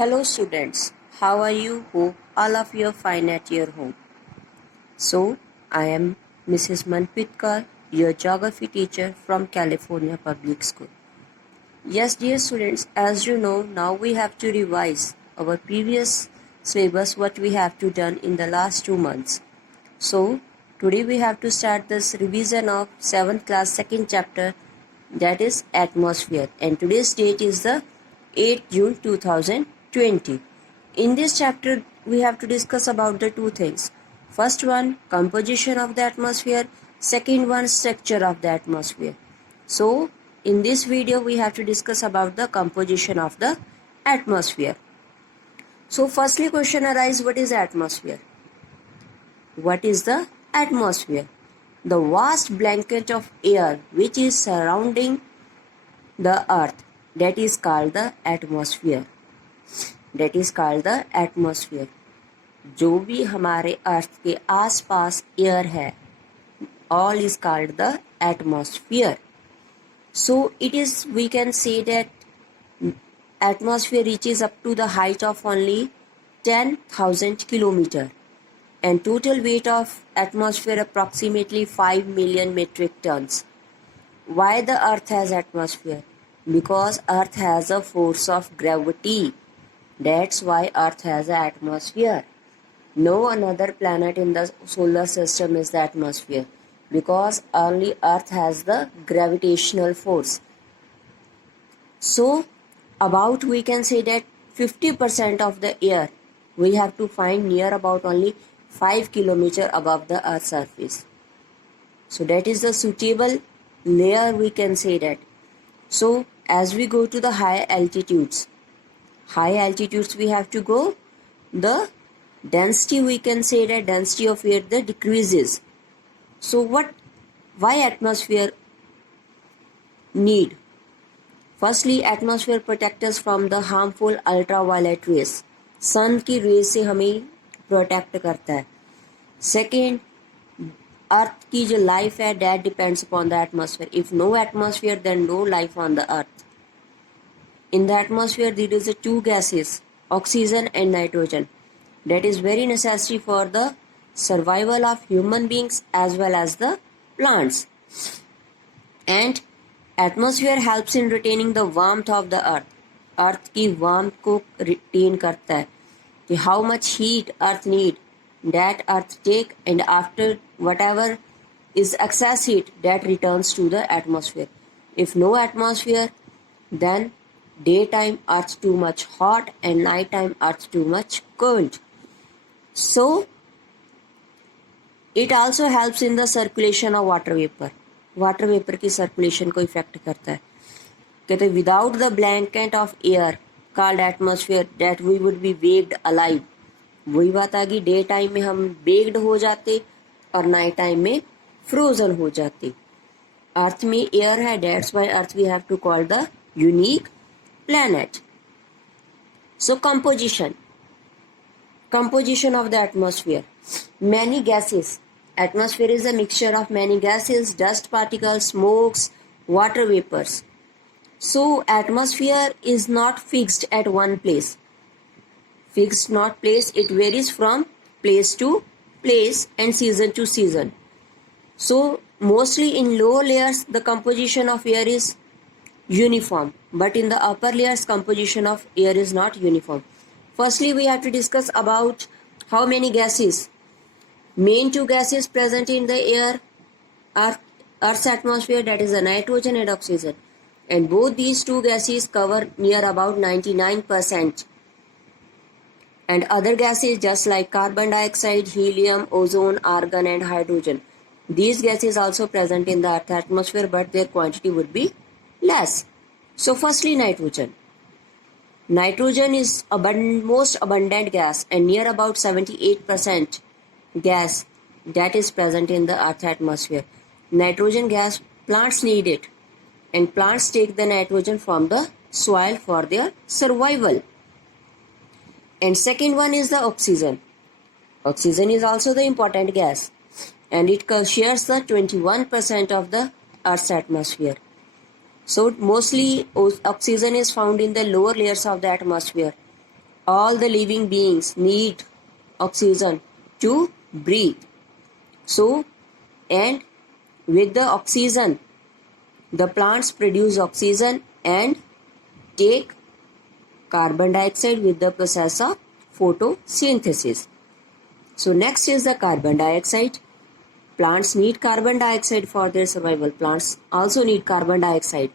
Hello students, how are you? Hope all of you are fine at your home. So, I am Mrs. Manpreet Kaur, your geography teacher from California Public School. Yes, dear students, as you know, now we have to revise our previous syllabus, what we have to done in the last 2 months. So, today we have to start this revision of 7th class 2nd chapter, that is atmosphere, and today's date is the 8th June 2020. In this chapter we have to discuss about the two things. First one, composition of the atmosphere. Second one, structure of the atmosphere. So in this video we have to discuss about the composition of the atmosphere. So firstly question arises, what is atmosphere? What is the atmosphere? The vast blanket of air which is surrounding the earth, that is called the atmosphere. That is called the atmosphere. जो भी हमारे अर्थ के आसपास air है, all is called the atmosphere. So it is, we can say that atmosphere reaches up to the height of only 10,000 kilometer, and total weight of atmosphere approximately 5 million metric tons. Why the earth has atmosphere? Because earth has a force of gravity. That's why earth has an atmosphere. No another planet in the solar system is the atmosphere, because only earth has the gravitational force. So about, we can say that 50% of the air we have to find near about only 5 kilometer above the earth's surface. So that is the suitable layer, we can say that. So as we go to the high altitudes we have to go, the density, we can say that density of air that decreases. So why atmosphere need? Firstly, atmosphere protects us from the harmful ultraviolet rays. सन की raise से हमें protect करता है. Second, अर्थ की जो life है that depends upon the atmosphere. If no atmosphere then no life on the earth. In the atmosphere there is two gases, oxygen and nitrogen, that is very necessary for the survival of human beings as well as the plants. And atmosphere helps in retaining the warmth of the earth. अर्थ की warmth को retain करता है कि how much heat earth need, that earth take, and after whatever is excess heat that returns to the atmosphere. If no atmosphere, then daytime earth too much hot and nighttime earth too much cold. So it also helps in the circulation of water vapor. Water vapor की circulation को effect करता है. कहते हैं without the blanket of air called atmosphere that we would be baked alive. वही बात आ गई, day time में हम बेक्ड हो जाते और नाइट टाइम में फ्रोजन हो जाते. अर्थ में एयर है, that's why earth we have to call the unique planet. So composition of the atmosphere. Many gases. Atmosphere is a mixture of many gases, dust particles, smokes, water vapors. So atmosphere is not fixed at one place. Fixed not place, it varies from place to place and season to season. So mostly in lower layers the composition of air is uniform, but in the upper layers composition of air is not uniform. Firstly we have to discuss about how many gases. Main two gases present in the air are Earth's atmosphere, that is the nitrogen and oxygen, and both these two gases cover near about 99%. And other gases just like carbon dioxide, helium, ozone, argon and hydrogen, these gases also present in the Earth's atmosphere, but their quantity would be less. So firstly nitrogen. Nitrogen is most abundant gas and near about 78% gas that is present in the Earth's atmosphere. Nitrogen gas, plants need it, and plants take the nitrogen from the soil for their survival. And second one is the oxygen. Oxygen is also the important gas, and it shares the 21% of the Earth's atmosphere. So mostly oxygen is found in the lower layers of the atmosphere, all the living beings need oxygen to breathe. So, and with the oxygen, the plants produce oxygen and take carbon dioxide with the process of photosynthesis. So next is the carbon dioxide. Plants need carbon dioxide for their survival. Plants also need carbon dioxide.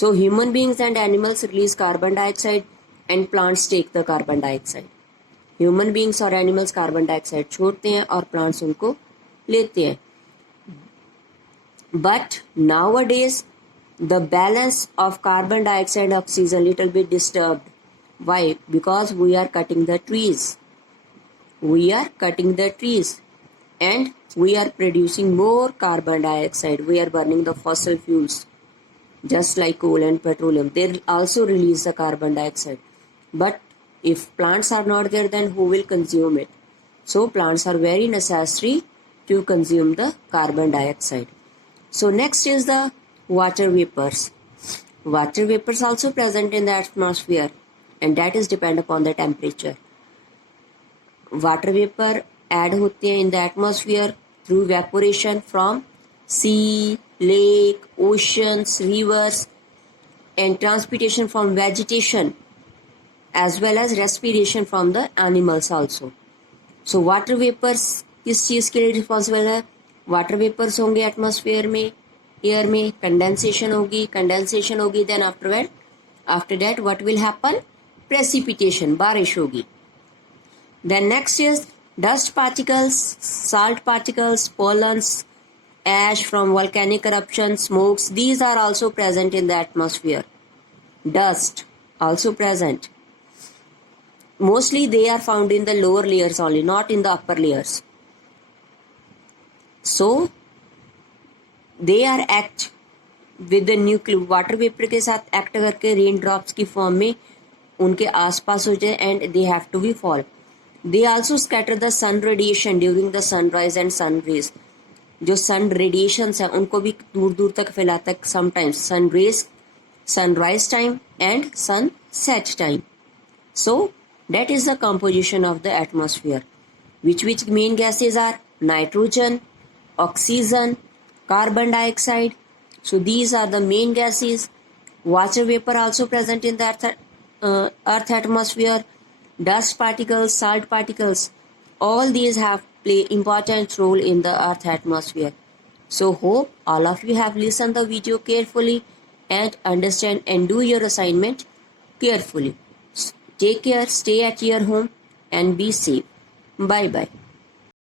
So human beings and animals release carbon dioxide and plants take the carbon dioxide. Human beings और animals carbon dioxide छोड़ते हैं और plants उनको लेते हैं. But nowadays the balance of carbon dioxide and oxygen little bit disturbed. Why? Because we are cutting the trees. We are cutting the trees and we are producing more carbon dioxide. We are burning the fossil fuels just like coal and petroleum. They also release the carbon dioxide. But if plants are not there, then who will consume it? So plants are very necessary to consume the carbon dioxide. So next is the water vapors. Water vapors also present in the atmosphere and that is depend upon the temperature. Water vapor add होते हैं in the atmosphere through evaporation from sea, lake, oceans, rivers and transpiration from vegetation as well as respiration from the animals also. So water vapors किस चीज़ के लिए responsible है? Water vapours होंगे atmosphere में, air में, condensation होगी then after that what will happen? Precipitation, बारिश होगी. Then next is dust particles, salt particles, pollens, ash from volcanic eruption, smokes. These are also present in the atmosphere. Dust also present. Mostly they are found in the lower layers only, not in the upper layers. So they are act with the nucleus. Water vapour के साथ act करके rain drops की form में उनके आसपास हो जाए and they have to be fall. They also scatter the sun radiation during the sunrise and sun rays. जो sun radiations है उनको भी दूर दूर तक फैलाता है. Sometimes sun rays, sunrise time and sunset time. So that is the composition of the atmosphere. Which main gases are? Nitrogen, oxygen, carbon dioxide. So these are the main gases. Water vapor also present in the earth atmosphere. Dust particles, salt particles, all these have play important role in the earth atmosphere. So hope all of you have listened the video carefully and understand and do your assignment carefully. Take care, stay at your home and be safe. Bye bye.